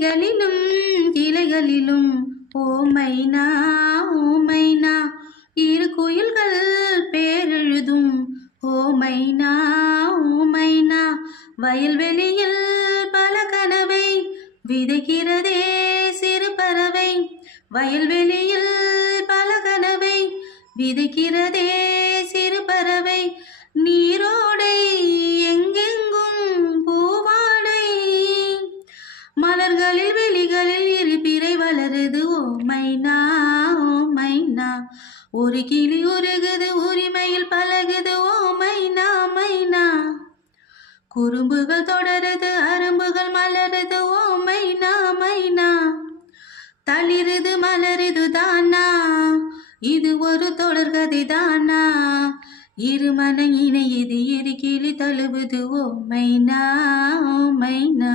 இலைகளிலும் கிளைகளிலும் ஓமைனா ஓமைனா இரு குயில்கள் பேரெழுதும் ஓமைனா ஓமைனா வயல்வெளியில் பல கனவை விதைக்கிறதே சிறு பறவை வயல்வெளியில் பல கனவை விதைக்கிறதே சிறு பறவை நீரோடை எங்கெங்கும் பூவாடை மலர்களில் வெளிகளில் இரு பிறை வளருது ஓமைனா ஓமைனா ஒரு கிளி உருகுது உரிமையில் பழகுது ஓமைனா மைனா குறும்புகள் தொடருது அரும்புகள் மலருது ஓமைனா மைனா தளிருது மலருது தானா இது ஒரு தொடர்கதை தானா இருமன இணையது இரு கிளி தழுவுது ஓமைனா ஓமைனா